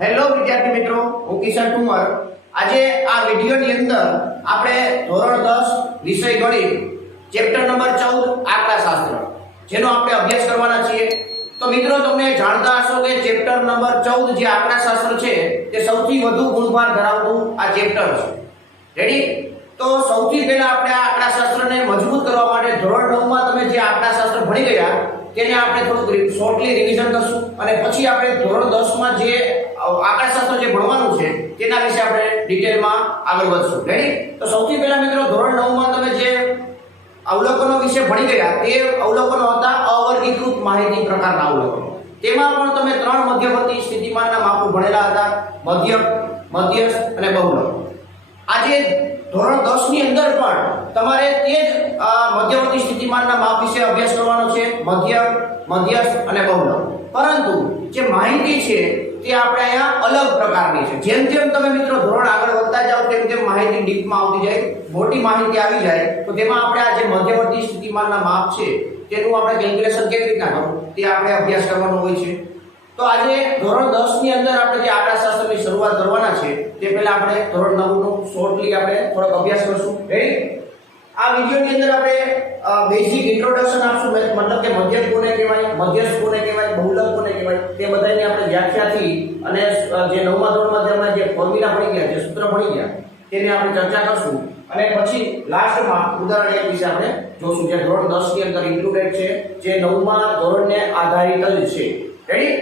Hello વિદ્યાર્થી મિત્રો, હું કિશન ઠુમર. આજે આ વિડિયોની અંદર આપણે ધોરણ 10 વિષય ગણિત ચેપ્ટર નંબર 14 આંકડાશાસ્ત્ર જેનો આપણે અભ્યાસ કરવાના છીએ. તો મિત્રો, તમે જાણતા હશો કે ચેપ્ટર નંબર 14 જે આંકડાશાસ્ત્ર છે તે સૌથી વધુ ગુણભાર ધરાવતું આ ચેપ્ટર છે. રેડી? તો સૌથી પહેલા આપણે આ આંકડાશાસ્ત્રને મજબૂત કરવા માટે ધોરણ 9 માં તમે જે આંકડાશાસ્ત્ર ભણી ગયા તેને આપણે થોડુંક શોર્ટલી રિવિઝન કરશું અને પછી આપણે ધોરણ 10 માં જે આંકડાશાસ્ત્ર જે ભણવાનું છે તેના વિશે આપણે ડિટેલમાં આગળ વધશું. રેડી? તો સૌથી પહેલા મિત્રો, ધોરણ 9 માં તમે જે અવલોકનો વિશે ભણી ગયા તે અવલોકનો હતા અવર્ગીકૃત માહિતી પ્રકારના અવલોકનો. તેમાં પણ તમે ત્રણ મધ્યવર્તી સ્થિતિમાનના માપો ભણેલા હતા: મધ્યક, મધ્યસ્થ અને બહુલક. આજે ધોરણ 10 ની અંદર પણ તમારે તે જ મધ્યવર્તી સ્થિતિમાનના માપ વિશે અભ્યાસ કરવાનો છે: મધ્યક, મધ્યસ્થ અને બહુલક. પરંતુ જે માહિતી છે તે આપણે અહીંયા અલગ પ્રકારની છે. જેમ જેમ તમે મિત્રો ધોરણ આગળ વધતા જાઓ તેમ તેમ માહિતી ડીપમાં આવતી જાય, મોટી માહિતી આવી જાય, તો તેમાં આપણે આ જે મધ્યવર્તી સ્થિતિમાનના માપ છે તેનું આપણે કેલ્ક્યુલેશન કેવી રીતના કરવું તે આપણે અભ્યાસ કરવાનો હોય છે. તો આજે ધોરણ 10 ની અંદર આપણે જે આંકડાશાસ્ત્રની શરૂઆત કરવાના છે તે પહેલા આપણે ધોરણ 9 નું શોર્ટલી આપણે થોડોક અભ્યાસ કરશું. રેડી? આ વિડિયોની અંદર આપણે બેઝિક ઇન્ટ્રોડક્શન આપશું, મતલબ કે મધ્યક કોને કહેવાય, મધ્યસ્થ કોને કહેવાય, બહુલક કોને કહેવાય તે બધાની આપણે વ્યાખ્યાથી અને જે 9મા ધોરણમાં જેમાં જે ફોર્મ્યુલા ભણી ગયા, જે સૂત્ર ભણી ગયા તેની આપણે ચર્ચા કરશું. અને પછી લાસ્ટમાં ઉદાહરણ એક વિશે આપણે જોશું જે ધોરણ 10 ની અંદર ઇન્ક્લુડેડ છે, જે 9મા ધોરણને આધારિત જ છે. રેડી?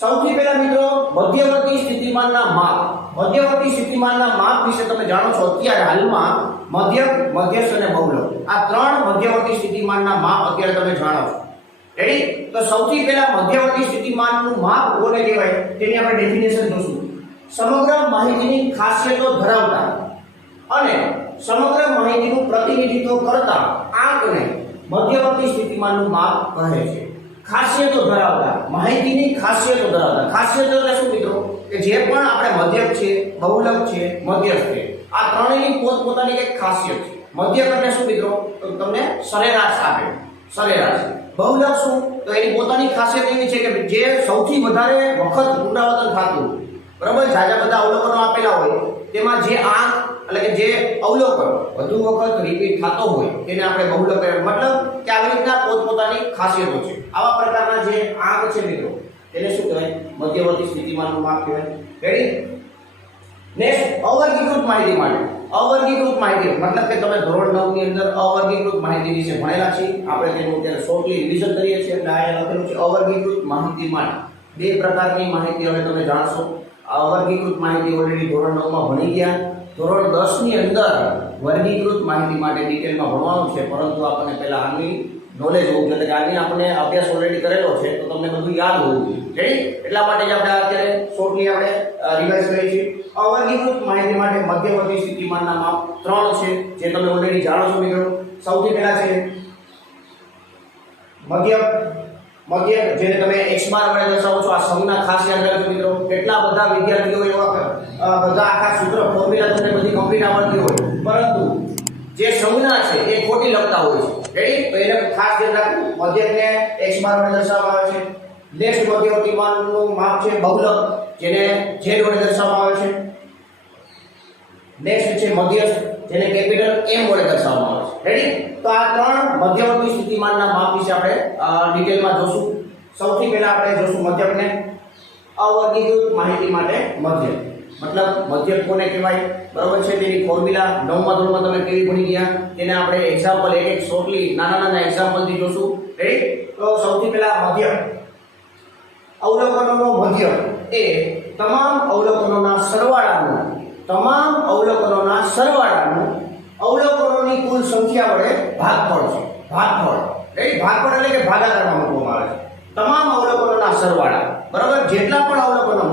સૌથી પહેલા મિત્રો, મધ્યવર્તી સ્થિતિમાનના માપ. મધ્યવર્તી સ્થિતિમાનના માપ વિશે તમે જાણો છો અત્યારે હાલમાં મધ્યક, મધ્યસ્થ અને બહુલક આ ત્રણ મધ્યવર્તી સ્થિતિમાનના માપ અત્યારે તમે જાણો છો. રેડી? તો સૌથી પહેલા મધ્યવર્તી સ્થિતિમાનનું માપ કોને કહેવાય તેની આપણે ડેફિનેશન જોશું. સમગ્ર માહિતીની ખાસિયતો ધરાવતા અને સમગ્ર માહિતીનું પ્રતિનિધિત્વ કરતા આંકને મધ્યવર્તી સ્થિતિમાનનું માપ કહે છે. ખાસિયતો ધરાવતા, માહિતીની ખાસિયતો ધરાવતા. ખાસિયતો એટલે શું મિત્રો? કે જે પણ આપણે મધ્યક છે, બહુલક છે, મધ્યસ્થ છે, આ ત્રણેયની પોતપોતાની એક ખાસિયત છે. મધ્યક એટલે શું મિત્રો? તો તમને સરેરાશ આપે, સરેરાશ. બહુલક શું? તો એની પોતાની ખાસિયત એવી છે કે જે સૌથી વધારે વખત પુનરાવર્તન થતું, બરાબર, જાજા બધા અવલોકનો આપેલા હોય તેમાં જે આંક એટલે કે જે અવલોકન વધુ વખત રિપીટ થતો હોય તેને આપણે બહુલક કહેવાય. મતલબ કે આવી રીતના પોતપોતાની ખાસિયતો છે. આવા પ્રકારના જે આંક છે મિત્રો તેને શું કહેવાય? મધ્યવર્તી સ્થિતિમાનનું માપ કહેવાય. રેડી? નેક્સ્ટ, અવર્ગીકૃત માહિતી માટે. અવર્ગીકૃત માહિતી મતલબ કે તમે ધોરણ 9 ની અંદર અવર્ગીકૃત માહિતી વિશે ભણેલા છે. આપણે તેનું અત્યારે શોર્ટલી રિવિઝન કરીએ છીએ. એટલે આ લખેલું છે અવર્ગીકૃત માહિતી માટે. બે પ્રકારની માહિતી હવે તમે જાણશો. અવર્ગીકૃત માહિતી ઓલરેડી ધોરણ 9 માં ભણી ગયા. ધોરણ 10 ની અંદર વર્ગીકૃત માહિતી માટે ડિટેલમાં ભણવાનું છે, પરંતુ આપણને પહેલા આની નોલેજ હોવું જોઈએ, કે આની આપણે અભ્યાસ ઓલરેડી કરેલો છે તો તમને બધું યાદ હોવું જોઈએ. રેડી? એટલા માટે જ આપણે અત્યારે શોર્ટલી આપણે રિવાઇઝ કરીએ છીએ. અવર્ગીકૃત માહિતી માટે મધ્યવર્તી સ્થિતિમાનના માપ ત્રણ છે જે તમે ઓલરેડી જાણો છો મિત્રો. સૌથી પહેલા છે મધ્યક. મધ્યક જેને તમે x બાર વડે દર્શાવો છો. આ સંજ્ઞા ખાસ યાદ રાખજો મિત્રો. કેટલા બધા વિદ્યાર્થીઓ એવા બધા આખા સૂત્ર ફોર્મ્યુલા તમને બધી કમ્પ્લીટ આવડતી હોય, પરંતુ જે સંજ્ઞા છે એ ખોટી લખતા હોય છે. રેડી? તો એને ખાસ ધ્યાન રાખવું. મધ્યકને x બાર વડે દર્શાવવામાં આવે છે. નેક્સ્ટ મધ્યવર્તીમાનનું માપ છે બહુલક, જેને z વડે દર્શાવવામાં આવે છે. નેક્સ્ટ છે મધ્યસ્થ, જેને કેપિટલ M વડે દર્શાવવામાં આવે છે. રેડી? તો આ ત્રણ મધ્યવર્તી સ્થિતિમાનના માપ વિશે આપણે ડિટેલમાં જોશું. સૌથી પહેલા આપણે જોશું મધ્યકને. અવર્ગીકૃત માહિતી માટે મધ્યક મતલબ મધ્યક કોને કહેવાય, બરાબર છે? તેની ફોર્મ્યુલા 9મા ધોરણમાં તમે કેવી ભણી ગયા તેને આપણે એક્ઝામ્પલ એક શોર્ટલી નાના એક્ઝામ્પલથી જોશું. રેડી? તો સૌથી પહેલા મધ્યક. અવલોકનોનો મધ્યક એ તમામ અવલોકનોના સરવાળાનું અવલોકનોની કુલ સંખ્યા વડે ભાગફળ છે. ભાગફળ. રાઈટ? ભાગફળ એટલે કે ભાગાકારમાં મૂકવામાં આવે છે. તમામ અવલોકનોના સરવાળા, બરાબર, જેટલા પણ અવલોકનો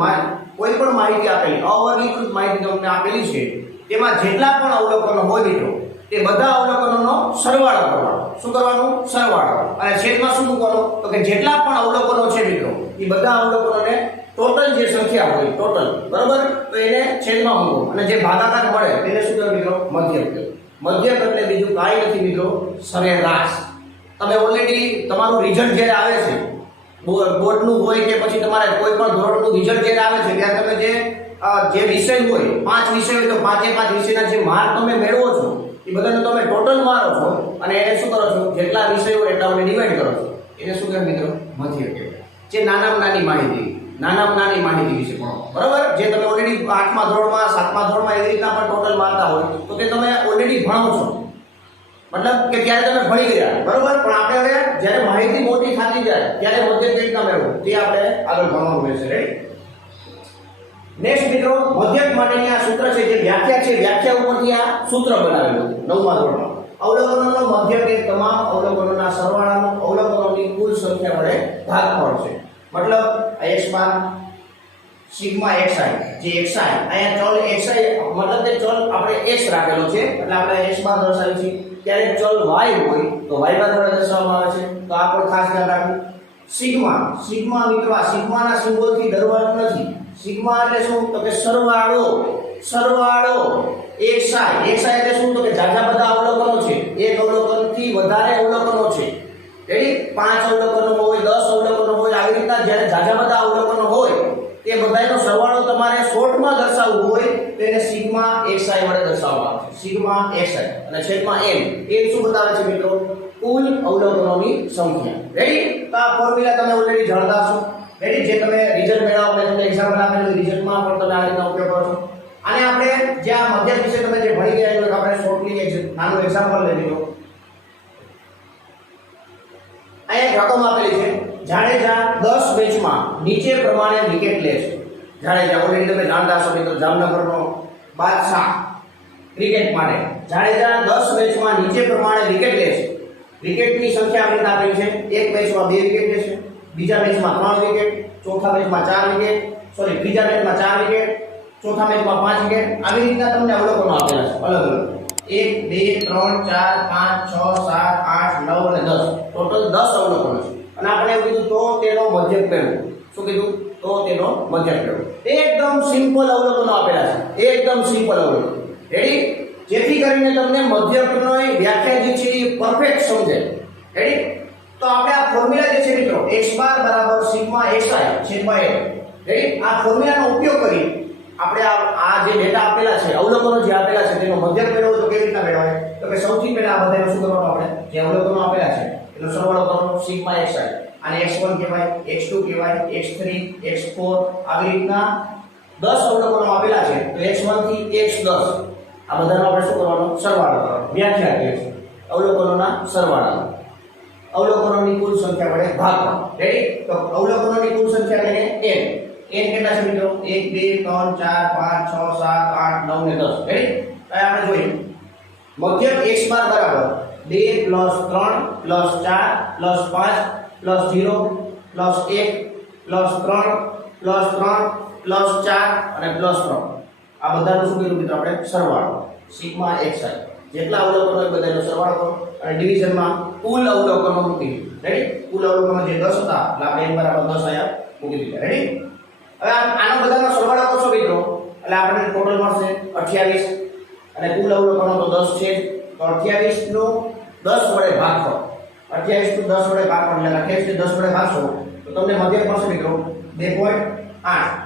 કોઈ પણ માહિતી આપેલી, અવર્ગીકૃત માહિતી તમને આપેલી છે તેમાં જેટલા પણ અવલોકનો હોય મિત્રો તે બધા અવલોકનોનો સરવાળો કરવાનો. શું કરવાનું? સરવાળો. અને છેદમાં શું મૂકવાનું? તો કે જેટલા પણ અવલોકનો છે મિત્રો એ બધા અવલોકનોને ટોટલ જે સંખ્યા હોય ટોટલ, બરાબર, તો એને છેદમાં મૂકો અને જે ભાગાકાર મળે તેને શું કહેવાય મિત્રો? મધ્યક કહેવાય. મધ્યક એટલે બીજું કાંઈ નથી મિત્રો, સરેરાશ. તમે ઓલરેડી તમારું રિઝલ્ટ જ્યારે આવે છે બોર્ડનું હોય કે પછી તમારે કોઈ પણ ધોરણનું રિઝલ્ટ જ્યારે આવે છે ત્યારે તમે જે વિષય હોય 5 વિષય હોય તો 5 વિષયના જે માર્ક તમે મેળવો છો એ બધાનો તમે ટોટલ મારો છો અને એને શું કરો છો જેટલા વિષયો હોય એટલા તમે ડિવાઈડ કરો છો એને શું કહેવાય મિત્રો મધ્યક કહેવાય. જે નાનામાં નાની માહિતી વિશે ભણો બરાબર. જે તમે ઓલરેડી 8મા ધોરણમાં 7મા ધોરણમાં એવી રીતના પણ ટોટલ મારતા હોય તો તે તમે ઓલરેડી ભણો છો મતલબ કે ત્યારે તમે ભણી ગયા બરાબર. પણ આપણે હવે જ્યારે માહિતી મોટી થતી જાય ત્યારે મધ્યક કઈ રીતના મેળવવું તે આપણે આગળ ભણવાનું રહેશે. રેડી. નેક્સ્ટ મિત્રો મધ્યક માટેની આ સૂત્ર છે જે વ્યાખ્યા છે વ્યાખ્યા ઉપરથી આ સૂત્ર બનાવેલું છે 9મા ધોરણમાં. અવલોકનોનો મધ્યક એ તમામ અવલોકનોના સરવાળાનો અવલોકનોની કુલ સંખ્યા વડે ભાગફળ છે. મતલબ x બાર સિગ્મા xi જે xi અહીંયા ચલ xi મતલબ તે ચલ આપણે x રાખેલો છે એટલે આપણે x બાર દર્શાવી છે. ત્યારે ચલ y હોય તો y બાર વડે દર્શાવવામાં આવે છે તો આ પણ ખાસ ધ્યાન રાખવું. સિગ્મા મિત્રો આ સિગ્માના સિમ્બોલથી ડરવાનું નથી. સિગ્મા એટલે શું તો કે સરવાળો xi એટલે શું તો કે જાજા બધા અવલોકનો છે. એક અવલોકનથી વધારે અવલોકનો છે. રેડી. 5 અવલોકનો હોય 10 અવલોકનો હોય આવી રીતના જ્યારે જાજા બધા અવલોકનો હોય તે બધાનો સરવાળો તમારે શોર્ટમાં દર્શાવવું હોય તો એને સિગ્મા xi વડે દર્શાવવામાં આવે છે. સિગ્મા xi અને છેદમાં n એ શું બતાવે છે મિત્રો કુલ અવલોકનોની સંખ્યા. રેડી. તો આ ફોર્મ્યુલા તમે ઓલરેડી જાણતા છો. રેડી. જે તમે રિઝલ્ટ મેળવવા માટે તમને એક્ઝામ્પલ આપેલું રિઝલ્ટમાં પણ તમે આ રીતના ઉપયોગ કરો છો. અને આપણે જે આ મધ્યક વિશે તમે જે ભણી ગયા એટલે આપણે શોર્ટલી નાનું એક્ઝામ્પલ લઈ લીધો. અહીંયા એક રકમ આપેલી છે. જાડેજા 10 મેચમાં નીચે પ્રમાણે વિકેટ લે છે. જાડેજા ઓલરેડી તમે જાણતા છો મિત્રો જામનગરનો બાદશાહ ક્રિકેટ માટે. જાડેજા 10 મેચમાં નીચે પ્રમાણે વિકેટ લે છે. વિકેટની સંખ્યા આપણે આપેલી છે. એક મેચમાં 2 વિકેટ લે છે, બીજા મેચમાં 3 વિકેટ, ચોથા મેચમાં 4 વિકેટ, ત્રીજા મેચમાં 4 વિકેટ, ચોથા મેચમાં 5 વિકેટ. આવી રીતના તમને અવલોકનો આપેલા છે અલગ અલગ 1 2 3 4 5 6 7 8 9 અને 10 ટોટલ 10 અવલોકનો છે. અને આપણે એવું કીધું તો તેનો મધ્યક મેળવો. શું કીધું તો તેનો મધ્યક મેળવો. એકદમ સિમ્પલ અવલોકનો આપેલા છે. એકદમ સિમ્પલ અવલોકન. રેડી. જેથી કરીને તમને મધ્યકનો વ્યાખ્યા જે છે એ પરફેક્ટ સમજે. રેડી. તો આપણે આ ફોર્મ્યુલા જે છે મિત્રો x બાર બરાબર સિગ્મા xi છેદમાં n. રેડી. આ ફોર્મ્યુલાનો ઉપયોગ કરી આપણે આ જે ડેટા આપેલા છે અવલોકનો જે આપેલા છે તેનો મધ્યક મેળવવો તો કેવી રીતના મેળવાય તો કે સૌથી પહેલા આ બધાને શું કરવાનું આપણે જે અવલોકનો આપેલા છે એનો સરવાળો કરવાનો સિગ્મા xi. આને x1 કહેવાય, x2 કહેવાય, x3, x4 આવી રીતના 10 અવલોકનો આપેલા છે તો x1 થી x10 આ બધાનો આપણે શું કરવાનો સરવાળો કરવાનો. વ્યાખ્યા કહે છે અવલોકનોના સરવાળા. અવલોકનોની કુલ સંખ્યા વડે ભાગવા. રેડી. તો અવલોકનોની કુલ સંખ્યા એટલે કે n કેટલા છે મિત્રો 1 2 3 4 5 6 7 8 9 ને 10. રેડી. હવે આપણે જોઈએ મધ્યક x બાર બરાબર 2 + 3 + 4 + 5 + 0 + 1 + 3 + 3 + 4 અને +3 આ બધાનું શું કીધું મિત્રો આપણે સરવાળો સિગ્મા xi. જેટલા અવલોકનો હોય બધાનો સરવાળો કરો અને ડિવિઝનમાં કુલ અવલોકનો મૂકી. રેડી. કુલ અવલોકનો જે 10 હતા એટલે આપણે n બરાબર 10 અહીંયા મૂકી દીધા. રેડી. હવે આનો બધાનો સરવાળો કરશો મિત્રો એટલે આપણને ટોટલ મળશે 28 અને કુલ અવલોકનો તો 10 છે તો 28 નો 10 વડે ભાગફળ. 28 નું 10 વડે ભાગફળ એટલે 28 ને 10 વડે ભાગશો તો તમને મધ્યક મળશે મિત્રો 2.8.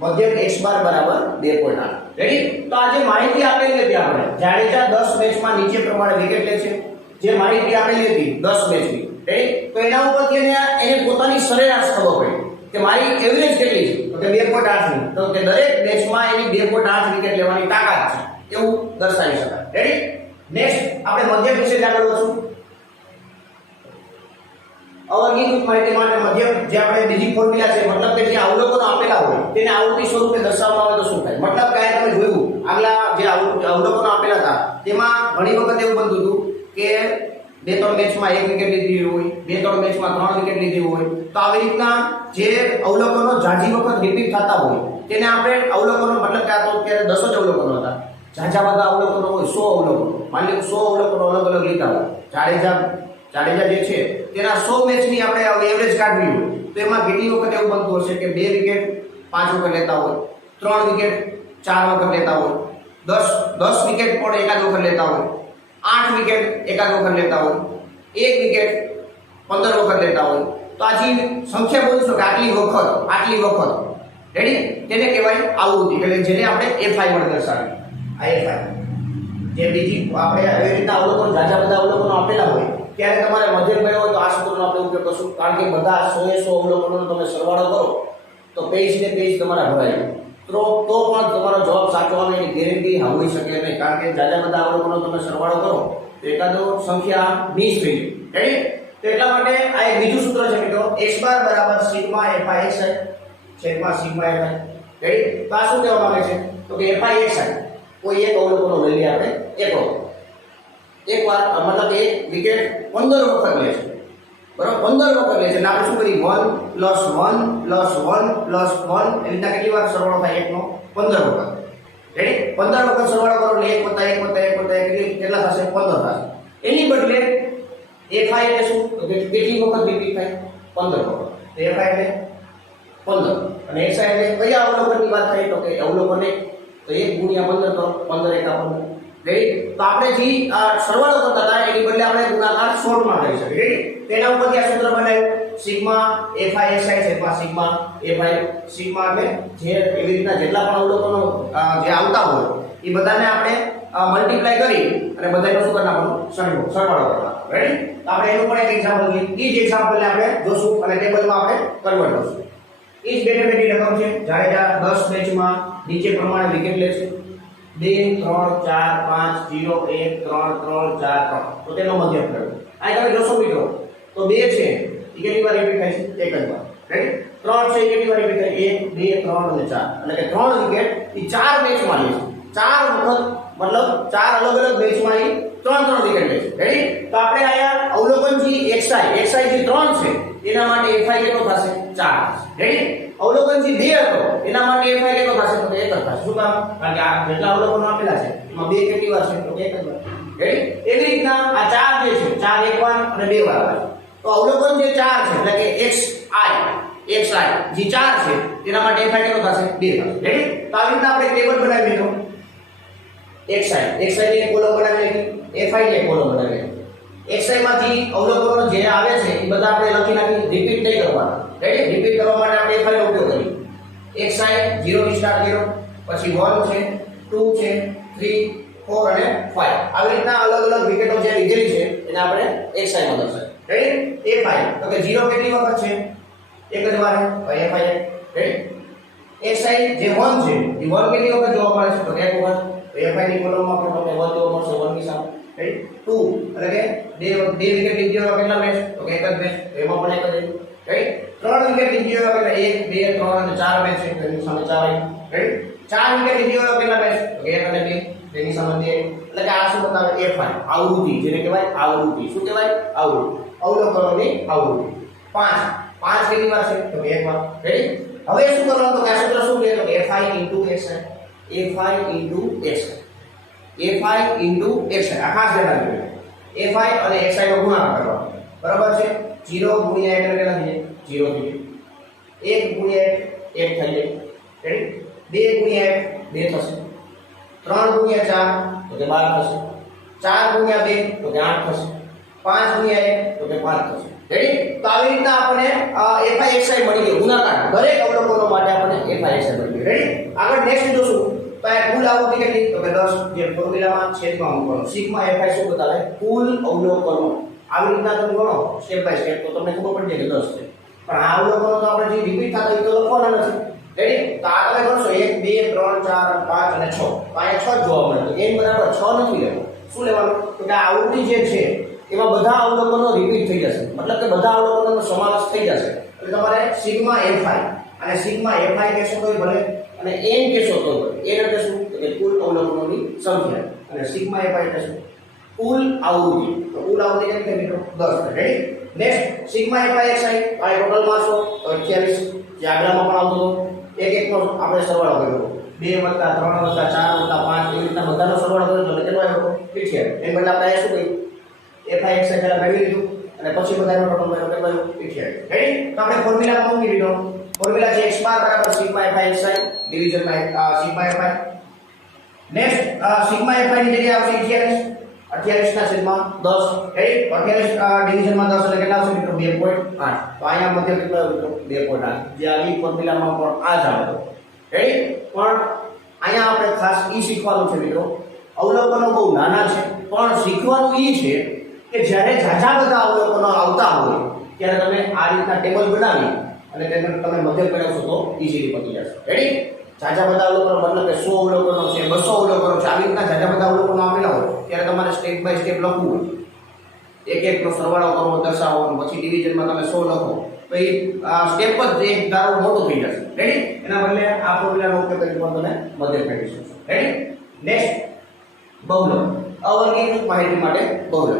મધ્યક x બાર બરાબર 2.8. રેડી. તો આ જે માહિતી આપેલી હતી આપણે જાડેજા 10 મેચમાં નીચે પ્રમાણે વિકેટ લે છે જે માહિતી આપેલી હતી 10 મેચની. રેડી. તો એના ઉપરથી એને પોતાની સરેરાશ ખબર પડી કે મારી એવરેજ કેટલી છે તો કે 2.8 ની. તો કે દરેક મેચમાં એની 2.8 વિકેટ લેવાની તાકાત છે એવું દર્શાવી શકાય. રેડી. નેક્સ્ટ આપણે મધ્યક વિશે આગળ વધશું. અવર્ગીકૃત માહિતી માટે મધ્યક જે આપણે બીજી ફોર્મ્યુલા છે મતલબ કે જે અવલોકનો આપેલા હોય તેને આવૃત્તિ સ્વરૂપે દર્શાવવામાં આવે તો શું થાય. મતલબ કે તમે જોયું આગલા જે અવલોકનો આપેલા હતા તેમાં ઘણી વખત એવું બનતું હતું કે 2-3 મેચમાં 1 વિકેટ લીધી હોય, 2-3 મેચમાં 3 વિકેટ લીધી હોય. તો આવી રીતના જે અવલોકનો જાજી વખત રિપીટ થતા હોય તેને આપણે અવલોકનો મતલબ કે આ તો અત્યારે 10 જ અવલોકનો હતા. જાજા બધા અવલોકનો હોય 100 અવલોકનો માની લો 100 અવલોકનો અલગ અલગ લીધા હોય. જાડેજા જે છે તેના 100 મેચની આપણે એવરેજ કાઢવી હોય તો એમાં કેટલી વખત એવું બનતું હશે કે 2 વિકેટ 5 વખત લેતા હોય, 3 વિકેટ 4 વખત લેતા હોય, 10 વિકેટ પણ એકાદ વખત લેતા હોય, 8 વિકેટ એકાદ વખત લેતા હોય, 1 વિકેટ 15 વખત લેતા હોય તો આ જે સંખ્યા બોલશો કે આટલી વખત રેડી તેને કહેવાય આવૃત્તિ એટલે જેને આપણે એફઆઈ વડે દર્શાવીએ આ એફઆઈ જે બીજી આપણે એવી રીતના અવલોકન જાજા બધા અવલોકનો આપેલા હોય ત્યારે તમારે મધ્યક મેળવો હોય તો આ સૂત્રનો આપણે ઉપયોગ કરશું કારણ કે બધા 100 અવલોકનોનો તમે સરવાળો કરો તો પેજ ને પેજ તમારા ભરાય તો પણ તમારો જવાબ સાચો આવે એની ગેરંટી હોઈ શકે નહીં કારણ કે જાજા બધા અવલોકનો તમે સરવાળો કરો તો એકાદો સંખ્યા મિસ થઈ જાય તો એટલા માટે આ એક બીજું સૂત્ર છે મિત્રો x બાર બરાબર સિગ્મા fi xi છેદમાં સિગ્મા fi રેડી તો આ શું કહેવા માંગે છે તો કે fi xi કોઈ એક અવલોકનો લઈ લઈએ આપણે એકવાર મતલબ એક વિકેટ 15 વખત લે છે બરાબર 15 વખત લે છે એટલે આપણે શું કરીએ 1 + 1 + 1 + 1 એ રીતના કેટલી વાર સરવાળો થાય એકનો 15 વખત રેડી 15 વખત સરવાળો કરો એટલે 1 + 1 + 1 કેટલા થશે 15 થશે એની બદલે fi એટલે શું તો કેટલી વખત રિપીટ થાય 15 વખત તો fi એટલે 15 અને xi એટલે કયા અવલોકનની વાત થઈ તો કે અવલોકન એક તો 1 × 15 કરો 15 × 15 રેડી તો આપણે જે સરવાળો કરતા હતા એની બદલે આપણે ગુણાકાર શોર્ટમાં કરી શકીએ રેડી તેના ઉપરથી આ સૂત્ર બનાવ્યું સિગ્મા fi xi છેદમાં સિગ્મા fi સિગ્મા એટલે જે એવી રીતના જેટલા પણ અવલોકનો જે આવતા હોય એ બધાને આપણે મલ્ટીપ્લાય કરી અને બધાનો શું કરવાનું સરવાળો કરવાનો રેડી તો આપણે એનું પણ એક એક્ઝામ્પલ લઈએ એ જ એક્ઝામ્પલને આપણે જોશું અને ટેબલમાં આપણે કન્વર્ટ કરશું એ જ બેઠી રકમ છે જાડેજા 10 મેચમાં નીચે પ્રમાણે વિકેટ લે છે 2 3 4 5 0 1 3 3 4 3 તો તેનો મધ્યક કર્યો આ તમે જોશો મિત્રો તો 2 છે એ કેટલી વાર રિપીટ થાય છે એક જ વાર રેડી 3 છે એ કેટલી વાર રિપીટ થાય 1 2 3 અને 4 એટલે કે 3 વિકેટ એ 4 મેચમાં લે છે 4 વખત મતલબ 4 અલગ અલગ મેચમાં એ 3 વિકેટ લે છે રેડી તો આપણે આયા અવલોકન જે xi જે 3 છે એના માટે fi કેટલો થશે 4 રેડી અવલોકન જે 2 હતો એના માટે fi કેટલો થશે તો 1 થશે શું કામ કારણ કે આ જેટલા અવલોકનો આપેલા છે એમાં 2 કેટલી વાર છે તો 1 જ વાર રેડી એવી રીતના આ 4 જે છે 4 એક વાર અને 2 વાર આવે તો અવલોકન જે 4 છે એટલે કે xi જે 4 છે તેના માટે fi કેટલો થશે 2 થશે રેડી તો આવી રીતના આપણે ટેબલ બનાવી લીધો xi ની એક કોલમ બનાવી લીધી fi ની એક કોલમ બનાવી લીધી xi માંથી અવલોકનો જે આવે છે એ બધા આપણે લખી નાખી રિપીટ નહીં કરવાના રેડી રિપીટ કરવા માટે આપણે fi નો ઉપયોગ કરીએ xi 0 થી સ્ટાર્ટ કર્યો પછી 1 છે 2 છે 3 4 અને 5 આવી રીતના અલગ અલગ વિકેટો જે લીધેલી છે એને આપણે xi માં દર્શાવીએ રેડી fi તો કે 0 કેટલી વખત છે એક જ વાર fi રેડી xi જે 1 છે એ 1 કેટલી વખત જોવા મળે છે તો એક વખત fi ની કોલમમાં પણ તમને 1 જોવા મળશે 1 ની સામે રેડી 2 એટલે કે બે વિકેટ લીધેલા કેટલા મેચ તો કે એક જ મેચ એમાં પણ એક જ રેડી 3 વિકેટ લીધેલા એટલે 1 2 3 અને 4 મેચ છે એની સામે 4 આવી રેડી 4 વિકેટ લીધેલા કેટલા મેચ તો કે 1 અને 2 તેની સામે 2 એટલે કે આ શું બતાવે fi આવૃત્તિ જેને કહેવાય આવૃત્તિ શું કહેવાય આવૃત્તિ અવલોકનોની આવૃત્તિ 5 કેટલી વાર છે તો એક વાર રેડી હવે શું કરવાનું તો કે આ સૂત્ર શું કહે તો fi xi આ ખાસ ધ્યાન રાખજો fi અને xi નો ગુણાકાર કરવાનો બરાબર છે 0 × 1 એટલે કેટલા થઈ જાય 0 થઈ જાય 1 × 1 1 થઈ જાય રેડી 2 × 1 2 થશે 3 × 4 તો કે 12 થશે 4 × 2 તો કે 8 થશે 5 × 1 તો કે 5 થશે રેડી તો આવી રીતના આપણે fi xi મળી ગયો ગુણાકાર દરેક અવલોકનો માટે આપણે fi xi મળી ગયો રેડી આગળ નેક્સ્ટ જોશું તો આ કુલ આવૃત્તિ કેટલી તો કે 10 જે ફોર્મ્યુલામાં છેદમાં મૂકવાનો સિગ્મા fi શું બતાવે કુલ અવલોકનો આવી રીતના તમે ગણો સ્ટેપ બાય સ્ટેપ તો તમને ખબર પડી જાય કે 10 છે પણ આ અવલોકનો તો આપણે જે રિપીટ થતા હોય તો લખવાના નથી રેડી તો આ તમે ગણશો 1 2 3 4 5 અને 6 તો અહીંયા 6 જોવા મળે તો n બરાબર 6 નથી લેવાનું શું લેવાનું તો કે આ આવૃત્તિ જે છે એમાં બધા અવલોકનો રિપીટ થઈ જશે મતલબ કે બધા અવલોકનોનો સમાવેશ થઈ જશે એટલે તમારે સિગ્મા fi અને સિગ્મા fi કહેશો તોય ભલે અને n કહેશો તો n એટલે શું તો કે કુલ અવલોકનોની સંખ્યા અને સિગ્મા fi એટલે શું કુલ આવૃત્તિ તો કુલ આવૃત્તિ કેટલી થાય મિત્રો 10 ready next sigma fi xi આ ટોટલ માસો 28 જે આગળમાં પણ આવતો એક એકનો આપણે સરવાળો કર્યો 2 + 3 + 4 + 5 એવી રીતના બધાનો સરવાળો કર્યો એટલે કેટલો આવ્યો 28 એમ બદલે આપણે શું કહ્યું fi xi પહેલા મેળવી લીધું અને પછી બધાનો ટોટલ કર્યો કેટલો આવ્યો 28 રેડી તો આપણે ફોર્મ્યુલા મૂકી દીધો ફોર્મ્યુલા છે x બાર બરાબર સિગ્મા fi xi ડિવિઝનમાં sigma fi next sigma fi ની જગ્યાએ આવશે 28 28 ના છેદમાં 10 રેડી 28 ડિવિઝનમાં 10 એટલે કેટલા આવશે મિત્રો 2.8 તો અહીંયા મધ્ય કેટલો મિત્રો 2.8 જે આવી ફોર્મ્યુલામાં પણ આ જ આવે રેડી પણ અહીંયા આપણે ખાસ ઈ શીખવાનું છે મિત્રો અવલોકનો બહુ નાના છે પણ શીખવાનું ઈ છે કે જ્યારે ઝાઝા બધા અવલોકનો આવતા હોય ત્યારે તમે આ રીતના ટેબલ બનાવી અને તેને તમે મધ્ય મેળવશો તો ઈઝીલી પતી જશે રેડી ઝાઝા બધા અવલોકનો મતલબ કે 100 અવલોકનો છે 200 અવલોકનો છે આવી રીતના ઝાઝા બધા અવલોકનો આપેલા હોય ત્યારે તમારે સ્ટેપ બાય સ્ટેપ લખવું હોય એક એક નો સરવાળો કરવો દર્શાવો પછી ડિવિઝનમાં તમે 100 લખો તો એ સ્ટેપ જ એક ધારો મોટો થઈ જશે રેડી એના બદલે આ ફોર્મ્યુલાનો ઉપયોગ કરીને પણ તમે મધ્ય મેળવી શકશો રેડી નેક્સ્ટ બહુલક અવર્ગીકૃત માહિતી માટે બહુલક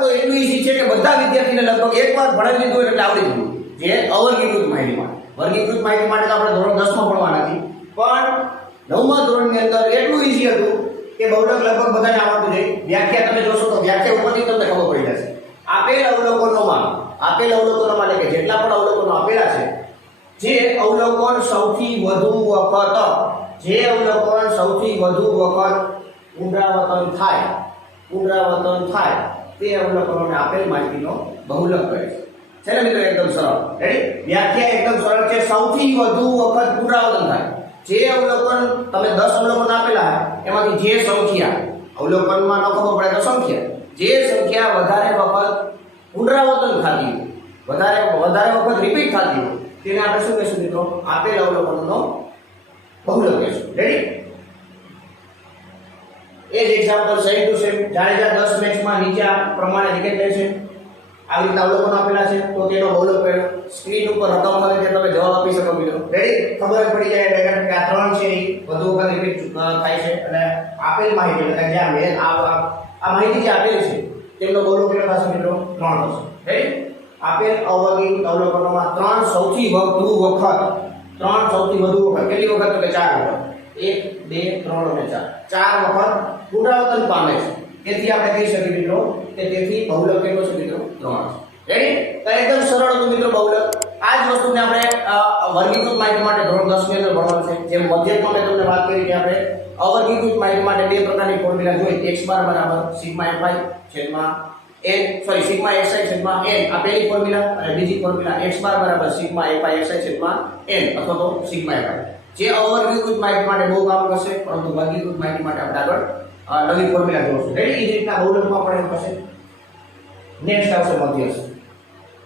તો એટલું ઈઝી છે કે બધા વિદ્યાર્થીને લગભગ એકવાર ભણી લીધું એટલે આવડી જવું જે અવર્ગીકૃત માહિતી માટે વર્ગીકૃત માહિતી માટે તો આપણે ધોરણ 10 માં ભણવાના નથી પણ 9મા ધોરણની અંદર એટલું ઈઝી હતું કે બહુલક લગભગ બધાને આવડતું છે વ્યાખ્યા તમે જોશો તો વ્યાખ્યા ઉપરથી તમને ખબર પડી જશે આપેલ અવલોકનોમાં એટલે કે જેટલા પણ અવલોકનો આપેલા છે જે અવલોકન સૌથી વધુ વખત પુનરાવર્તન થાય તે અવલોકનોને આપેલ માહિતીનો બહુલક કહે છે ને મિત્રો એકદમ સરળ રેડી વ્યાખ્યા એકદમ સરળ છે સૌથી વધુ વખત પુનરાવર્તન થાય જે અવલોકન તમે 10 અવલોકન આપેલા એમાંથી જે સંખ્યા અવલોકનમાં ન ખબર પડે તો સંખ્યા જે સંખ્યા વધારે વખત પુનરાવર્તન થતી હોય વધારે વખત રિપીટ થતી હોય તેને આપણે શું કહીશું મિત્રો આપેલ અવલોકનોનો બહુલક કહીશું રેડી એ જ example same to same Jadeja 10 મેક્સમાં નીચે આ પ્રમાણે વિકેટ લે છે આવી રીતના અવલોકનો આપેલા છે તો તેનો બહુલક કર્યો સ્ક્રીન ઉપર રકમ મળે છે તમે જવાબ આપી શકો મિત્રો રેડી ખબર જ પડી જાય ડાયરેક્ટ કે આ 3 છે એ વધુ વખત રિપીટ થાય છે અને આપેલ માહિતી એટલે જ્યાં મેન આ માહિતી જે આપેલી છે તેમનો બહુલક કેટલો થશે મિત્રો 3 થશે રેડી આપેલ અવર્ગીકૃત અવલોકનોમાં 3 સૌથી વધુ વખત કેટલી વખત તો કે 4 વખત 1 2 3 અને 4 વખત પુનરાવર્તન પામે છે તેથી આપણે કહી શકીએ મિત્રો કે તેથી બહુલક કેટલો છે મિત્રો 3 છે રેડી તો એકદમ સરળ હતું મિત્રો બહુલક આ જ વસ્તુને આપણે વર્ગીકૃત માહિતી માટે ધોરણ 10 ની અંદર ભણવાનું છે જેમ મધ્યકમાં મેં તમને વાત કરી કે આપણે અવર્ગીકૃત માહિતી માટે બે પ્રકારની ફોર્મ્યુલા જોઈ x બાર બરાબર સિગ્મા fi છેદમાં n સિગ્મા xi છેદમાં n આ પહેલી ફોર્મ્યુલા અને બીજી ફોર્મ્યુલા x બાર બરાબર સિગ્મા fi xi છેદમાં n અથવા તો સિગ્મા fi જે અવર્ગીકૃત માહિતી માટે બહુ કામ કરશે પરંતુ વર્ગીકૃત માહિતી માટે આપણે આગળ નવી ફોર્મ્યુલા જોઈશું રેડી એ રીતના બહુલકમાં પણ એમ થશે નેક્સ્ટ આવશે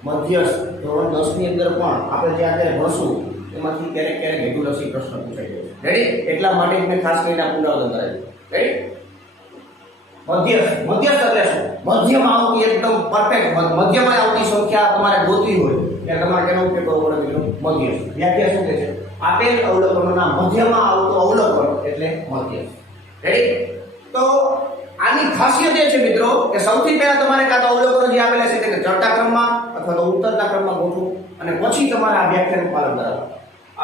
મધ્યસ્થ ધોરણ 10 ની અંદર પણ આપણે જે અત્યારે ભણશું એમાંથી ક્યારેક હેતુલક્ષી પ્રશ્ન પૂછાઈ જાય છે રેડી એટલા માટે મેં ખાસ કરીને આ પુનરાવર્તન કરાવ્યું રેડી મધ્યસ્થ એટલે શું મધ્યમાં આવતી એકદમ પરફેક્ટ મધ્યમાં આવતી સંખ્યા તમારે ગોતવી હોય ત્યારે તમારે કેનો ઉપયોગ કરવો પડે મિત્રો મધ્યસ્થ વ્યાખ્યા શું કહે છે આપેલ અવલોકનોના મધ્યમાં આવતો અવલોકન એટલે મધ્યસ્થ રેડી તો આની ખાસિયત એ છે મિત્રો કે સૌથી પહેલા તમારે કાં તો અવલોકનો જે આપેલા છે તેને ચડતા ક્રમમાં અથવા તો ઉતરતા ક્રમમાં ગોઠવો અને પછી તમારે આ વ્યાખ્યાનું પાલન કરવાનું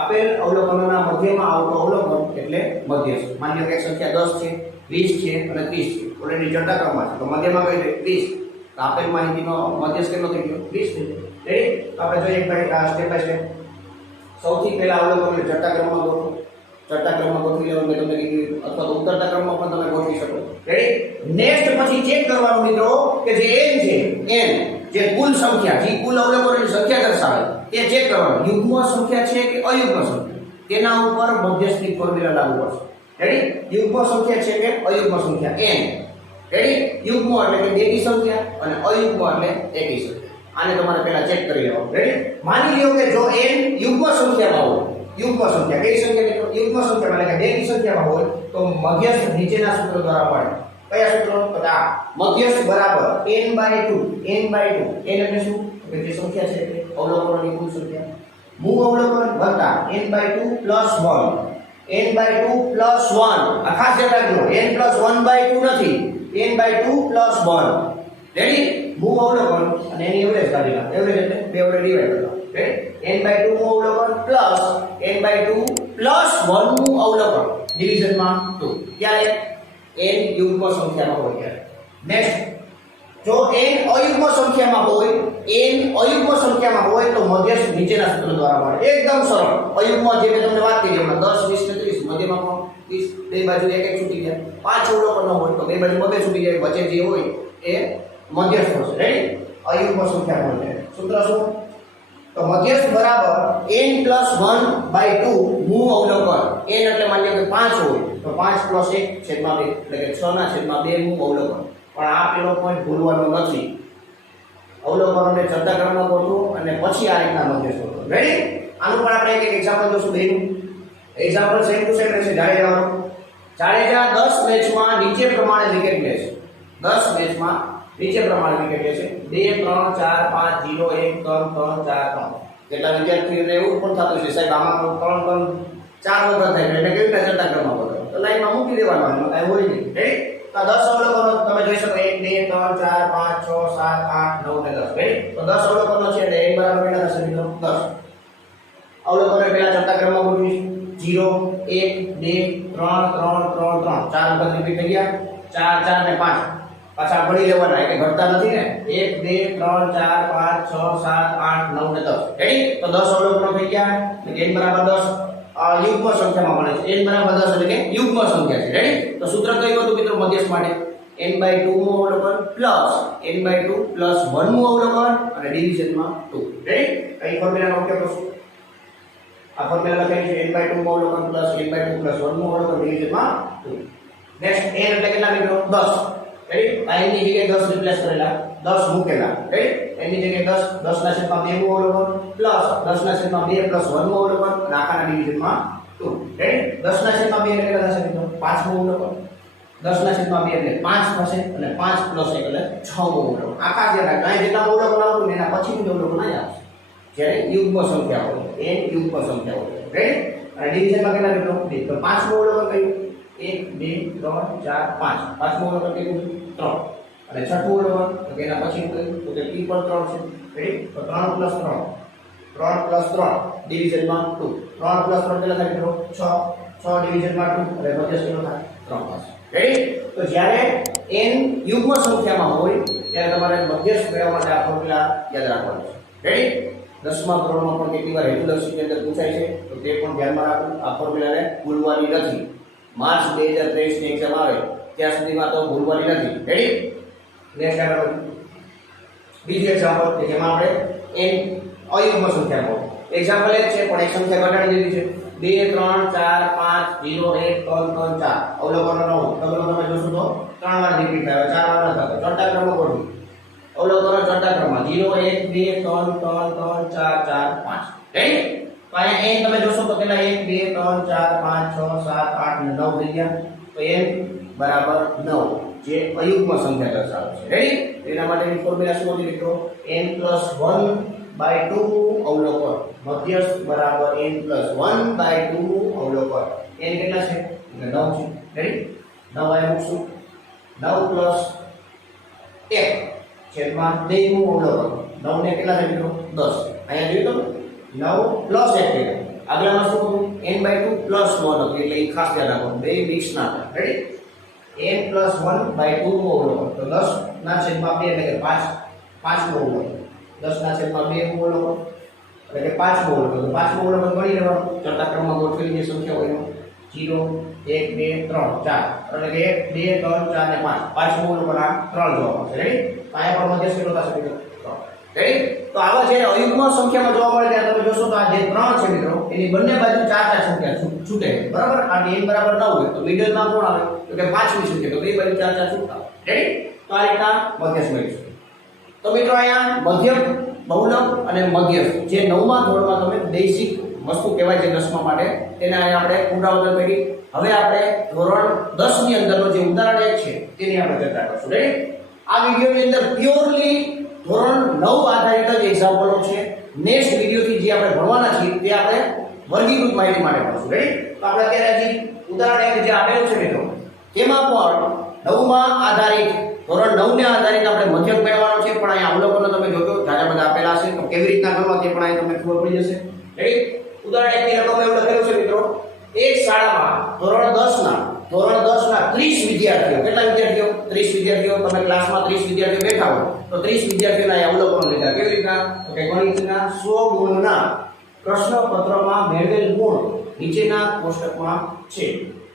આપેલ અવલોકનોના મધ્યમાં આવતો અવલોકન એટલે મધ્યસ્થ માન્ય કે સંખ્યા 10 છે 20 છે અને 30 છે ઓલરેડી ચડતા ક્રમમાં છે તો મધ્યમાં કઈ છે 30 તો આપેલ માહિતીનો મધ્યસ્થ કેટલો થઈ ગયો 20 થઈ ગયો રેડી આપણે જોઈએ એક બાય સ્ટેપ બાય સ્ટેપ સૌથી પહેલા અવલોકન ચડતા ક્રમમાં ગોઠવો ચડતા ક્રમમાં ગોઠવી લેવાનું મેં તમને કીધું અથવા તો ઉતરતા ક્રમમાં પણ તમે ગોઠવી શકો રેડી નેક્સ્ટ પછી ચેક કરવાનું મિત્રો કે જે n છે n જે કુલ સંખ્યા જે કુલ અવલોકનોની સંખ્યા દર્શાવે તે ચેક કરવાનું યુગ્મ સંખ્યા છે કે અયુગ્મ સંખ્યા તેના ઉપર મધ્યસ્થની ફોર્મ્યુલા લાગુ પડશે રેડી યુગ્મ સંખ્યા છે કે અયુગ્મ સંખ્યા n રેડી યુગ્મ એટલે કે બેકી સંખ્યા અને અયુગ્મ એટલે એકી સંખ્યા આને તમારે પહેલા ચેક કરી લેવાનું રેડી માની લ્યો કે જો n યુગ્મ સંખ્યામાં હોય યુગ્મ સંખ્યા કઈ સંખ્યા મિત્રો યુગ્મ સંખ્યામાં એટલે કે બેકી સંખ્યામાં હોય તો મધ્યસ્થ નીચેના સૂત્ર દ્વારા મળે કયા સૂત્રો તો આ મધ્યસ્થ બરાબર n/2 n એટલે શું કે જે સંખ્યા છે તે અવલોકનોની કુલ સંખ્યા મૂળ અવલોકન વત્તા n/2 + 1 n/2 + 1 આ ખાસ ધ્યાન રાખજો n + 1/2 નથી n/2 + 1 રેડી મૂળ અવલોકન અને એની એવરેજ કાઢી નાખો એવરેજ એટલે બે વડે ડિવાઈડ કરો રેડી n/2 મૂળ અવલોકન પ્લસ n/2 + 1 મૂળ અવલોકન ડિવિઝનમાં 2 ક્યારે n યુગ્મ સંખ્યામાં હોય ત્યારે નેક્સ્ટ જો n અયુગ્મ સંખ્યામાં હોય તો મધ્યસ્થ નીચેના સૂત્ર દ્વારા મળે એકદમ સરળ અયુગ્મ જે મેં તમને વાત કરી હમણાં 10 20 ને 30 મધ્યમાં પણ 30 બે બાજુ એક એક છૂટી જાય 5 અવલોકનો હોય તો બે બાજુ બે છૂટી જાય વચ્ચે જે હોય એ મધ્યસ્થ હશે રેડી અયુગ્મ સંખ્યા મળે સૂત્ર શું તો મધ્યસ્થ બરાબર n+1/2 મૂળ અવલોકન n એટલે માની લો કે 5 હોય તો 5 + 1 છેદમાં 2 એટલે કે 6 ના છેદમાં 2 મૂળ અવલોકન પણ આ પેલો પોઈન્ટ ભૂલવાનો નથી અવલોકનોને ચડતા ક્રમમાં ગોઠવો અને પછી આ રીતના મધ્યસ્થ ગોઠવો રેડી આનું પણ આપણે એક એક્ઝામ્પલ જોશું બેનું એક્ઝામ્પલ સેમ ટુ સેમ રહેશે જાડેજા 10 મેચમાં નીચે પ્રમાણે વિકેટ લે છે 10 મેચમાં નીચે પ્રમાણે વિકેટ લે છે 2 3 4 5 0 1 3 3 4 3 કેટલા વિદ્યાર્થીઓને એવું પણ થતું છે સાહેબ આમાં 3 4 વખત થાય એટલે કેવી રીતે ચડતા ક્રમમાં ગોઠવો તો લાઈનમાં મૂકી દેવાનું એમાં કાંઈ હોય નહીં રેડી તો 10 અવલોકનો તમે જોઈ શકો 1 2 3 4 5 6 7 8 9 ને 10 રેડી તો 10 અવલોકનો છે એટલે n બરાબર કેટલા થશે મિત્રો 10 અવલોકનો પહેલા ચડતા ક્રમમાં ગોઠવીશું 0 1 2 3 3 3 3 ચાર વખત રિપીટ થઈ ગયા 4 4 ને 5 પાછા ભણી લેવાના એટલે ઘટતા નથી ને 1 2 3 4 5 6 7 8 9 ને 10 રેડી તો 10 અવલોકનો થઈ ગયા એટલે n બરાબર 10 યુગ્મ સંખ્યામાં મળે છે n બરાબર 10 એટલે કે યુગ્મ સંખ્યા છે રેડી તો સૂત્ર કયું હતું મિત્રો મધ્યસ્થ માટે n/2 નું અવલોકન પ્લસ n/2 પ્લસ 1 નું અવલોકન અને ડિવિઝનમાં 2 રેડી કઈ ફોર્મ્યુલાનો ઉપયોગ કરશું આ ફોર્મ્યુલા લખાઈ છે n/2 નું અવલોકન પ્લસ n/2 પ્લસ 1 નું અવલોકન ડિવિઝનમાં 2 નેક્સ્ટ n એટલે કેટલા મિત્રો 10 રેડી આ n ની જગ્યાએ 10 રિપ્લેસ કરેલા 10 મૂકેલા રેડી n ની જગ્યાએ 10 10 ના છેદમાં 2 નું અવલોકન પ્લસ 10 ના છેદમાં 2 પ્લસ 1 નું અવલોકન અને આખાના ડિવિઝનમાં 2 રેડી 10 ના છેદમાં 2 એટલે કેટલા થશે મિત્રો 5 નું અવલોકન 10 ના છેદમાં 2 એટલે 5 થશે અને 5 પ્લસ 1 એટલે 6 નું અવલોકન આખા જે કાંઈ જેટલા અવલોકન આવતું એના પછીનું અવલોકન આવી આવશે જ્યારે યુગ્મ સંખ્યા હોય n યુગ્મ સંખ્યા હોય રેડી અને ડિવિઝનમાં કેટલા મિત્રો 2 તો 5 નું અવલોકન કયું 1 2 3 4 5 પાંચમું અવલોકન કયું 3 અને છઠ્ઠું અવલોકન તો એના પછીનું કયું તો કે p પર 3 છે રેડી તો 3 + 3 3 + 3 ડિવિઝનમાં 2 3 + 3 કેટલા થાય મિત્રો 6 6 ડિવિઝનમાં 2 અને મધ્યસ્થ કેટલો થાય 3 પાસ રેડી તો જ્યારે n યુગ્મ સંખ્યામાં હોય ત્યારે તમારે મધ્યસ્થ મેળવવા માટે આ ફોર્મ્યુલા યાદ રાખવાનો છે રેડી 10મા ધોરણમાં પણ કેટલી વાર હેતુલક્ષી અંદર પૂછાય છે તો તે પણ ધ્યાનમાં રાખવું આ ફોર્મ્યુલાને ભૂલવાની નથી માર્ચ 2023 ની એક્ઝામ આવે ત્યાં સુધીમાં તો ભૂલવાની નથી રેડી નેક્સ્ટ આગળ બીજું એક્ઝામ્પલ કે જેમાં આપણે n અયુગ્મ સંખ્યામાં એક્ઝામ્પલ એક છે પણ એક સંખ્યા ઘટાડી દીધી છે 2 3 4 5 0 1 3 3 4 અવલોકનો ન હોય તો તમે જોશો તો 3 વાર રિપીટ થાય 4 વાર ન થાય ચડતા ક્રમમાં ગોઠવી અવલોકનો ચડતા ક્રમમાં 0 1 2 3 3 3 4 4 5 રેડી તો અહીંયા n તમે જોશો તો કેટલા 1 2 3 4 5 6 7 8 અને 9 થઈ ગયા તો n બરાબર 9 જે અયુગ્મ સંખ્યા દર્શાવે છે રેડી એના માટેની ફોર્મ્યુલા શું હતી મિત્રો n+1/2 અવલોકન મધ્યસ્થ બરાબર n+1/2 અવલોકન n કેટલા છે 9 છે રેડી 9 આયા મૂકશું 9 + 1 છેદમાં 2 નું અવલોકન 9 ને કેટલા થાય મિત્રો 10 અહીંયા જોયું તો 9 + 1 આગળમાં શું હતું n/2 + 1 હતું એટલે એ ખાસ ધ્યાન રાખો બે મિક્સ ના થાય રેડી n+1/2 નું અવલોકન તો 10 ના છેદમાં 2 એટલે કે 5 નું અવલોકન 10 ના છેદમાં 2 નું અવલોકન એટલે કે 5 નું અવલોકન તો 5 નું અવલોકન ગણી લેવાનું ચડતા ક્રમમાં ગોઠવેલી જે સંખ્યા હોય 0 1 2 3 4 એટલે કે 1 2 3 4 ને 5 5 નું અવલોકન આ 3 જોવા મળશે રેડી અહીંયા પણ મધ્યસ્થ કેટલો થશે મિત્રો 3 રેડી તો આવા જે અયુગ્મ સંખ્યામાં જોવા મળે ત્યારે તમે જોશો તો આ જે 3 છે મિત્રો એની બંને બાજુ 4 સંખ્યા છૂટે બરાબર આ n બરાબર 9 હોય તો મિડલમાં કોણ આવે તો કે 5મી સંખ્યા તો બે બાજુ 4 છૂટતા રેડી તો આ રીતના મધ્યસ્થ મેળવીશું તો મિત્રો અહીંયા મધ્યક બહુલક અને મધ્યસ્થ જે 9મા ધોરણમાં તમે બેઝિક વસ્તુ કહેવાય છે 10મા માટે તેને અહીંયા આપણે પુનરાવર્તન કરી હવે આપણે ધોરણ 10 ની અંદરનો જે ઉદાહરણ 1 છે તેની આપણે ચર્ચા કરીશું રેડી આ વિડિયોની અંદર પ્યોરલી ધોરણ 9 આધારિત જ એક્ઝામ્પલો છે નેક્સ્ટ વિડિયોથી જે આપણે ભણવાના છીએ તે આપણે વર્ગીકૃત માહિતી માટે ભણશું રેડી તો આપણે અત્યારે હજી ઉદાહરણ 1 જે આપેલું છે મિત્રો તેમાં પણ 9માં આધારિત ધોરણ 9 ને આધારિત આપણે મધ્યક મેળવવાનો છે પણ અહીંયા અવલોકનો તમે જોજો જાજા બધા આપેલા છે તો કેવી રીતના કરવા તે પણ અહીં તમને ખબર પડી જશે રેડી ઉદાહરણ 1 ની રકમ એવું લખેલું છે મિત્રો એક શાળામાં ધોરણ 10 ના 30 વિદ્યાર્થીઓ કેટલા વિદ્યાર્થીઓ 30 વિદ્યાર્થીઓ તમે ક્લાસમાં 30 વિદ્યાર્થીઓ બેઠા હો તો 30 વિદ્યાર્થીઓના અહીં અવલોકનો લીધા કેવી રીતના તો કે ગણિતના 100 ગુણના પ્રશ્નપત્રમાં મેળવેલ ગુણ નીચેના કોષ્ટકમાં છે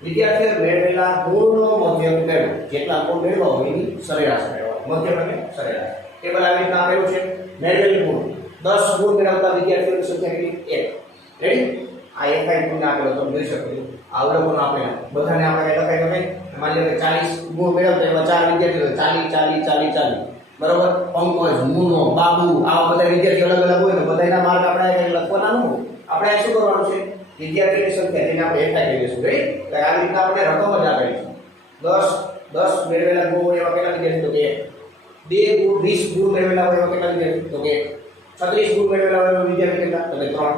વિદ્યાર્થીઓએ મેળવેલા ગુણનો મધ્યક મેળવો. જેટલા ગુણ મેળવ્યા હોય એની સરેરાશ મેળવવા. મધ્યક એટલે સરેરાશ. ટેબલ આવી રીતના આપેલું છે. મેળવેલ ગુણ 10 ગુણ મેળવતા વિદ્યાર્થીઓની સંખ્યા કેટલી? 1. રેડી? આ એકાઈ ગુણ આપેલો તમે જોઈ શકો છો. આ અવલોકન આપેલા બધાને આપણે લખાય લખાય. માની લો કે 40 ગુણ મેળવતા એવા 4 વિદ્યાર્થીઓ 40 40 40 40. બરોબર? પંકજ, મુનો, બાબુ આવા બધા વિદ્યાર્થીઓ અલગ અલગ હોય તો બધાના માર્ક આપણે લખવાના ન હોય. આપણે શું કરવાનું છે? વિદ્યાર્થીઓની સંખ્યા જેને આપણે એકાઈ કહી દઈશું. રાઈટ? એટલે આ રીતના આપણે રકમ જ આપેલી છે. 10 મેળવેલા ગુણ હોય એવા કેટલા વિદ્યાર્થીઓ? કે 2 ગુણ 20 ગુણ મેળવેલા હોય એવા કેટલા વિદ્યાર્થીઓ? તો કે 36 ગુણ મેળવેલા હોય એવા વિદ્યાર્થી કેટલા? તો કે 3.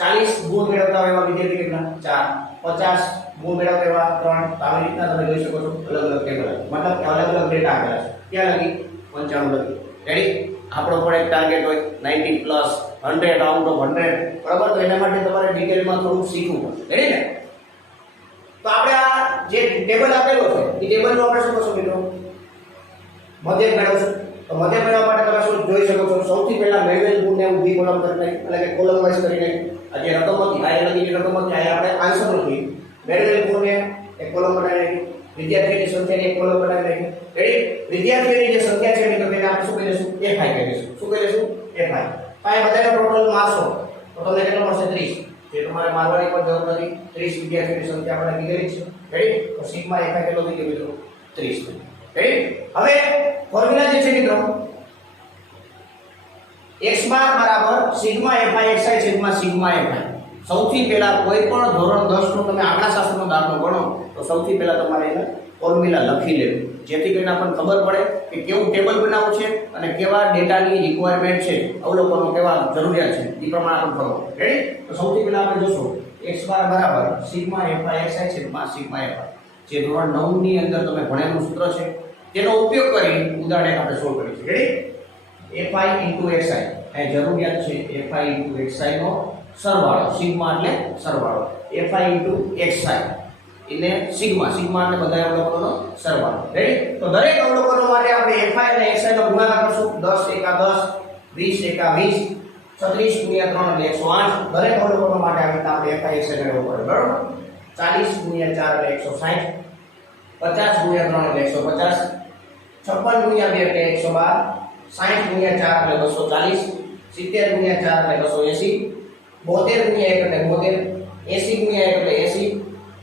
40 ગુણ મેળવતા હોય એવા વિદ્યાર્થી કેટલા? 4. 50 ગુણ મેળવતા એવા 3. તો આવી રીતના તમે જોઈ શકો છો અલગ અલગ ટેબલ. મતલબ કે અલગ અલગ ડેટા આપેલા છે. ક્યાં લખી? 95 લખી. રેડી? આપણો પણ એક ટાર્ગેટ હોય 90 પ્લસ 100 આઉટ ઓફ 100. બરાબર? તો એના માટે તમારે ડિટેલમાં થોડું શીખવું પડશે. રેડી ને? તો આપણે આ જે ટેબલ આપેલો છે એ ટેબલનો આપણે શું કરશું મિત્રો? મધ્યક મેળવશું. તો મધ્યક મેળવવા માટે તમે શું જોઈ શકો છો? સૌથી પહેલા મેળવેલ ગુણને ઊભી કોલમ કરી નાખી, એટલે કે કોલમ વાઇઝ કરી નાખી. આ જે રકમ હતી આ લગી જે રકમ હતી આ આપણે આન્સર લખી. મેળવેલ ગુણને એક કોલમ બનાવી નાખી. વિદ્યાર્થીની સંખ્યાની એક કોલમ બનાવી નાખી. રેડી? વિદ્યાર્થીઓની જે સંખ્યા છે તો તેને આપણે શું કહી દઈશું? fi કહી દઈશું. શું કહી દઈશું? fi. આ બધાનો ટોટલ મારશો તો તમને કેટલો મળશે? 30. જે તમારે મારવાની પણ જરૂર નથી. 30 વિદ્યાર્થીઓની સંખ્યા આપણે કીધેલી છે. રેડી? તો સિગ્મા fi કેટલો થઈ ગયો મિત્રો? 30. રેડી? હવે ફોર્મ્યુલા જે છે મિત્રો x બાર બરાબર સિગ્મા fi xi છેદમાં સિગ્મા fi. સૌથી પહેલા કોઈ પણ ધોરણ 10 નો તમે આંકડાશાસ્ત્રનો દાખલો ગણો તો સૌથી પહેલા તમારે એને ફોર્મ્યુલા લખી લેવું, જેથી કરીને આપણને ખબર પડે કે કેવું ટેબલ બનાવવું છે અને કેવા ડેટાની રિક્વાયરમેન્ટ છે, અવલોકનો કેવા જરૂરિયાત છે એ પ્રમાણે આપણે ખબર. રેડી? તો સૌથી પહેલા આપણે જોશું x બાર બરાબર સિગ્મા fi xi છેદમાં સિગ્મા fi. જે ધોરણ 9 ની અંદર તમે ભણેલું સૂત્ર છે તેનો ઉપયોગ કરી ઉદાહરણ આપણે સોલ્વ કરીશું. રેડી? fi xi એ જરૂરિયાત છે fi xi નો સરવાળો. સિગ્મા એટલે સરવાળો. fi xi એટલે સિગ્મા એટલે બધા અવલોકનોનો સરવાળો. રેડી? તો દરેક અવલોકનો માટે આપણે fi અને xi નો ગુણાકાર કરશું. 10 એકા 10, 20 એકા 20, 36 ગુણ્યા 3 એટલે 108. દરેક અવલોકનો માટે આપણે fi xi મેળવવું પડે. બરાબર? 40 ગુણ્યા 4 એટલે 160, 50 ગુણ્યા 3 એટલે 150, 56 ગુણ્યા 2 એટલે 112, 60 ગુણ્યા 4 એટલે 240, 70 ગુણ્યા 4 એટલે 280, 72 ગુણ્યા 1 એટલે 72, 80 ગુણ્યા 1 એટલે 80,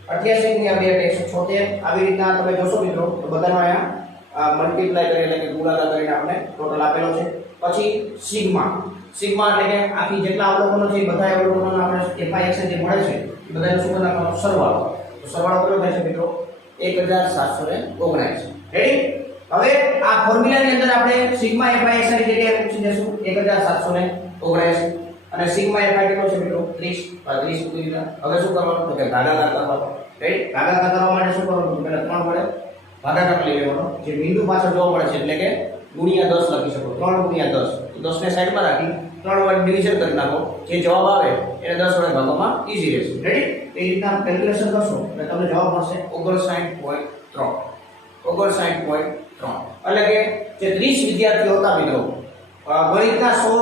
88 ગુણ્યા 2 એટલે 176. આવી રીતના તમે જોશો મિત્રો તો બધાનો અહીંયા મલ્ટીપ્લાય કરી એટલે કે ગુણાકાર કરીને આપણે ટોટલ આપેલો છે. પછી સિગ્મા એટલે કે આખી જેટલા અવલોકનો છે બધા અવલોકનોનો આપણે fi જે મળે છે એ બધાનો શું કરવાનો? સરવાળો. તો સરવાળો કેટલો થાય છે મિત્રો? 1719. રેડી? હવે આ ફોર્મ્યુલાની અંદર આપણે સિગ્મા fi xi ની જગ્યાએ મૂકી દેશું 1779 અને સિગ્મા fi કેટલો છે મિત્રો? 30. 30 મૂકી દીધા. હવે શું કરવાનું? તો કે ભાગાકાર કરવાનો. રાઈટ? ભાગાકાર કરવા માટે શું કરવાનું? પહેલા 3 વડે ભાગાકાર કરી લેવાનો. જે બિંદુ પાછળ જોવા મળે છે એટલે કે ગુણ્યા 10 લખી શકો. 3 ગુણ્યા 10. તો 10 ને સાઈડમાં રાખી 3 વડે ડિવિઝન કરી નાખો. જે જવાબ આવે એને 10 વડે ભાગવામાં ઈઝી રહેશે. રેડી? એ રીતના કેલ્ક્યુલેશન કરશો એટલે તમને જવાબ મળશે 59.3. 59.3. એટલે કે જે 30 વિદ્યાર્થીઓ હતા મિત્રો ગણિતના 100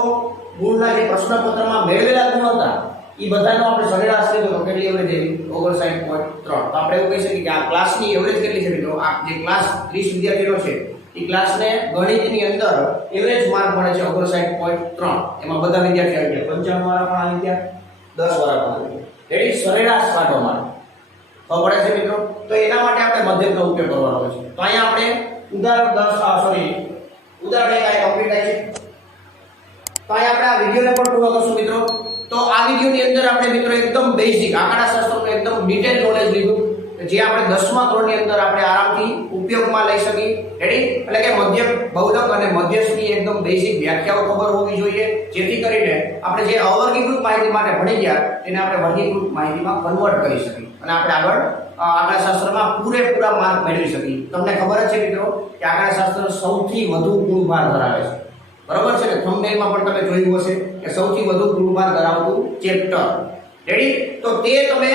ગુણના જે પ્રશ્નપત્રમાં મેળવેલા ગુણ હતા એ બધાનો આપણે સરેરાશ લીધો તો કેટલી એવરેજ આવી? 59.3. તો આપણે એવું કહી શકીએ કે આ ક્લાસની એવરેજ કેટલી છે મિત્રો? આ જે ક્લાસ 30 વિદ્યાર્થીનો છે એ ક્લાસને ગણિતની અંદર એવરેજ માર્ક મળે છે 59.3. એમાં બધા વિદ્યાર્થીઓ આવી ગયા. 95 વાળા પણ આવી ગયા, 10 વાળા પણ આવી ગયા. રેડી? સરેરાશ કાઢવા માટે ખબર પડે છે મિત્રો. તો એના માટે આપણે મધ્યકનો ઉપયોગ કરવાનો હોય છે. તો અહીંયા આપણે ઉદાહરણ 1 આ કમ્પ્લીટ થાય છે. તો અહીંયા આપણે આ વિડિયોને પણ પૂરો કરશું મિત્રો. તો આ વિડિયોની અંદર આપણે મિત્રો એકદમ બેઝિક આંકડાશાસ્ત્રનું એકદમ ડિટેલ નોલેજ લીધું જે આપણે 10મા ધોરણની અંદર આપણે આરામથી ઉપયોગમાં લઈ શકીએ. રેડી? એટલે કે મધ્યક, બહુલક અને મધ્યસ્થની એકદમ બેઝિક વ્યાખ્યાઓ ખબર હોવી જોઈએ, જેથી કરીને આપણે જે અવર્ગીકૃત માહિતી માટે ભણી ગયા તેને આપણે વર્ગીકૃત માહિતીમાં કન્વર્ટ કરી શકીએ અને આપણે આગળ આંકડાશાસ્ત્રમાં પૂરેપૂરા માર્ક મેળવી શકીએ. તમને ખબર જ છે મિત્રો કે આંકડાશાસ્ત્ર સૌથી વધુ ગુણભાર ધરાવે છે. બરાબર છે ને? થંબનેલમાં પણ તમે જોયું હશે કે સૌથી વધુ ગુણભાર ધરાવતું ચેપ્ટર. રેડી? તો તે તમે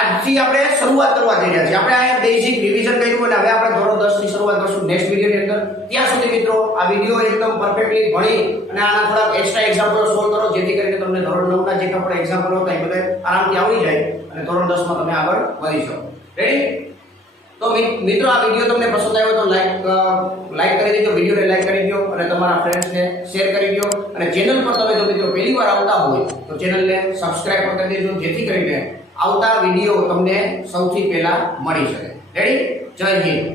આજથી આપણે શરૂઆત કરવા જઈ રહ્યા છીએ. આપણે આ બેઝિક રિવિઝન કર્યું અને હવે આપણે ધોરણ 10 ની શરૂઆત કરશું નેક્સ્ટ વિડીયોની અંદર. ત્યાં સુધી મિત્રો આ વિડીયો એકદમ પરફેક્ટલી ભણી અને આના થોડાક એક્સ્ટ્રા એક્ઝામ્પલ સોલ્વ કરો, જેથી કરીને તમને ધોરણ 9 ના જે પણ એક્ઝામ્પલ હતા એ બધા આરામથી આવડી જાય અને ધોરણ 10 માં તમે આગળ વધી શકો. રેડી? તો મિત્રો આ વિડીયો તમને પસંદ આવ્યો તો લાઈક કરી દેજો, વિડીયોને લાઈક કરી દો અને તમારા ફ્રેન્ડ્સને શેર કરી દો. અને ચેનલ પર તમે જો મિત્રો પહેલી વાર આવતા હોય તો ચેનલને સબસ્ક્રાઇબ પણ કરી દેજો, જેથી કરીને આવતા વિડીયો તમને સૌથી પહેલા મળી શકે. રેડી? જય હિન્દ.